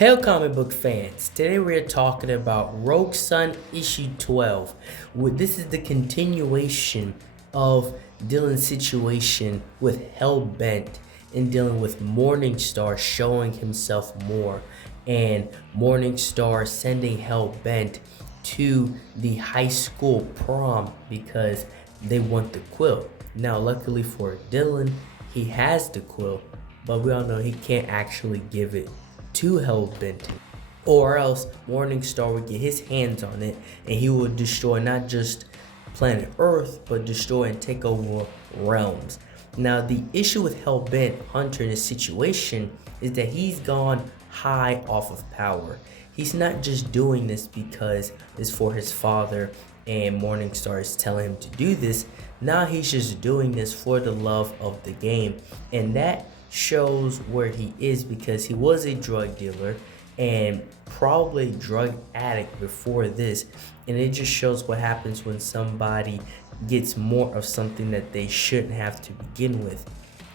Hail comic book fans! Today we're talking about Rogue Sun issue 12. This is the continuation of Dylan's situation with Hellbent and dealing with Morningstar showing himself more, and Morningstar sending Hellbent to the high school prom because they want the quill. Now, luckily for Dylan, he has the quill, but we all know he can't actually give it to Hellbent, or else Morningstar would get his hands on it and he would destroy not just planet Earth, but destroy and take over realms. Now, the issue with Hellbent Hunter in this situation is that he's gone high off of power. He's not just doing this because it's for his father and Morningstar is telling him to do this. Now he's just doing this for the love of the game, and that shows where he is because he was a drug dealer and probably a drug addict before this, and it just shows what happens when somebody gets more of something that they shouldn't have to begin with.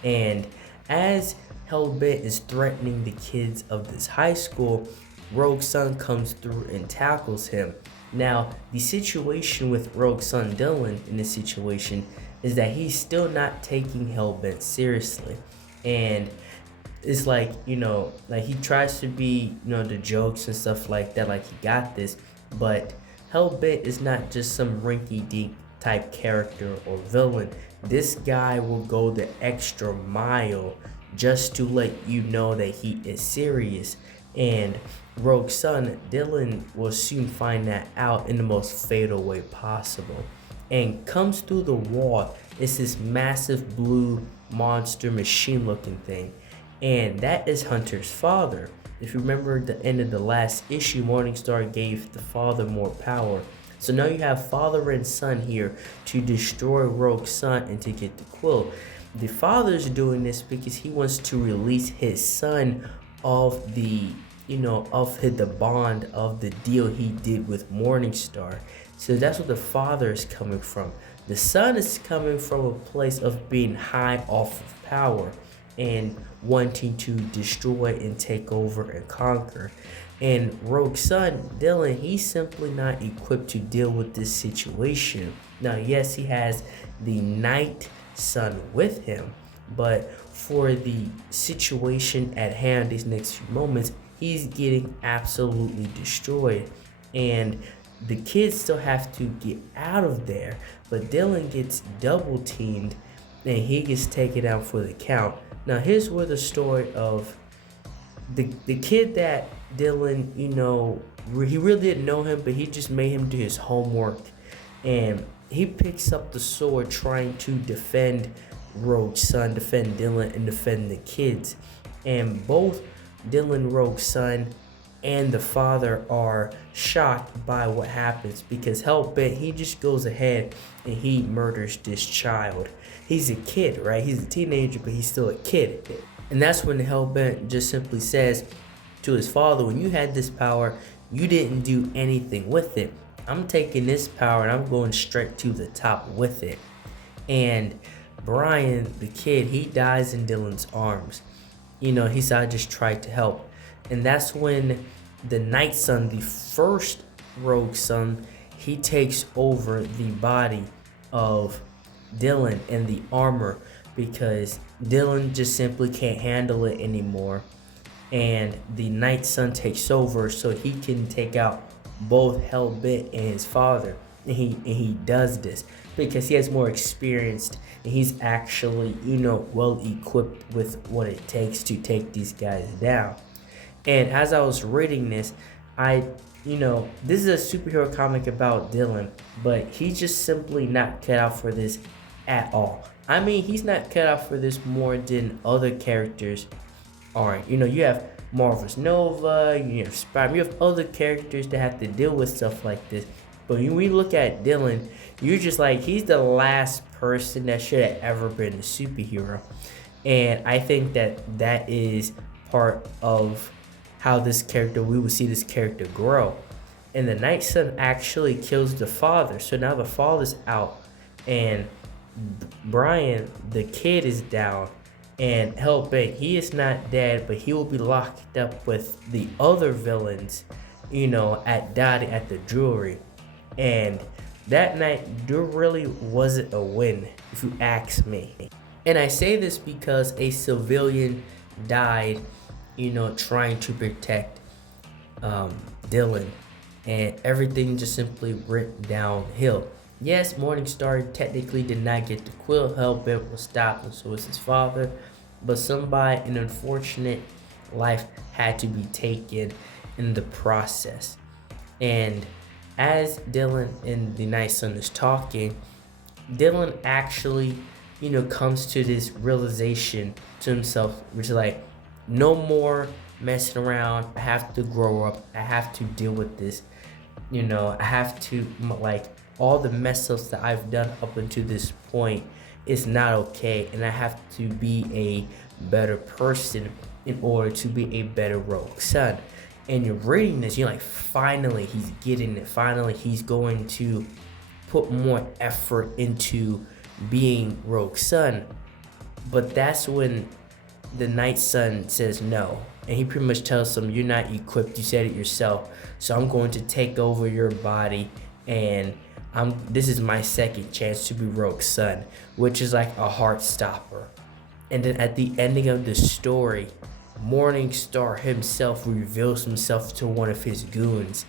And as Hellbent is threatening the kids of this high school, Rogue Sun comes through and tackles him. Now, the situation with Rogue Sun Dylan in this situation is that he's still not taking Hellbent seriously. And it's like, like he tries to be, the jokes and stuff like that, like he got this, but Hellbent is not just some rinky-dink type character or villain. This guy will go the extra mile just to let you know that he is serious. And Rogue Sun Dylan will soon find that out in the most fatal way possible, and comes through the wall. It's this massive blue monster machine looking thing, and that is Hunter's father. If you remember the end of the last issue, Morningstar gave the father more power. So now you have father and son here to destroy Rogue Sun and to get the quill. The father's doing this because he wants to release his son of the the bond of the deal he did with Morningstar. So that's what the father is coming from. The son is coming from a place of being high off of power and wanting to destroy and take over and conquer. And Rogue Sun Dylan, he's simply not equipped to deal with this situation. Now, yes, he has the Night Sun with him, but for the situation at hand these next few moments, he's getting absolutely destroyed. And the kids still have to get out of there, but Dylan gets double teamed and he gets taken out for the count. Now, here's where the story of the kid that Dylan, he really didn't know him, but he just made him do his homework, and he picks up the sword trying to defend Rogue Sun, defend Dylan, and defend the kids. And both Dylan, Rogue Sun, and the father are shocked by what happens because Hellbent, he just goes ahead and he murders this child. He's a kid, right? He's a teenager, but he's still a kid. And that's when Hellbent just simply says to his father, when you had this power, you didn't do anything with it. I'm taking this power and I'm going straight to the top with it. And Brian, the kid, he dies in Dylan's arms. He said, I just tried to help. And that's when the Night Sun, the first Rogue Sun, he takes over the body of Dylan and the armor because Dylan just simply can't handle it anymore. And the Night Sun takes over so he can take out both Hellbent and his father. And he does this because he has more experience and he's actually, well equipped with what it takes to take these guys down. And as I was reading this, this is a superhero comic about Dylan, but he's just simply not cut out for this at all. I mean, he's not cut out for this more than other characters aren't. You have Marvel's Nova, you have Spider-Man, you have other characters that have to deal with stuff like this. But when we look at Dylan, you're just like, he's the last person that should have ever been a superhero. And I think that is part of how we will see this character grow. And the Night Sun actually kills the father. So now the father's out and Brian, the kid, is down. And Hellbent, he is not dead, but he will be locked up with the other villains, at Dottie at the jewelry. And that night, there really wasn't a win, if you ask me. And I say this because a civilian died, trying to protect Dylan, and everything just simply went downhill. Yes, Morningstar technically did not get the quill. Hellbent was stopped, and so was his father. But somebody, an unfortunate life had to be taken in the process. And as Dylan and the Night Sun is talking, Dylan actually, comes to this realization to himself, which is like, no more messing around. I have to grow up. I have to deal with this. I have to, like, all the mess ups that I've done up until this point is not okay. And I have to be a better person in order to be a better Rogue Sun. And you're reading this, you're like, finally he's getting it. Finally he's going to put more effort into being Rogue Sun. But that's when the Night Sun says no. And he pretty much tells him, you're not equipped, you said it yourself. So I'm going to take over your body, and this is my second chance to be Rogue Sun, which is like a heart stopper. And then at the ending of the story, Morningstar himself reveals himself to one of his goons.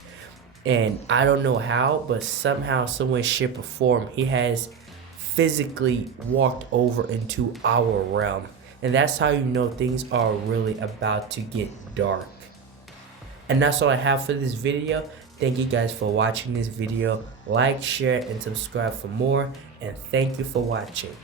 And I don't know how, but somehow, some way, shape, or form, he has physically walked over into our realm. And that's how you know things are really about to get dark. And that's all I have for this video. Thank you guys for watching this video. Like, share, and subscribe for more. And thank you for watching.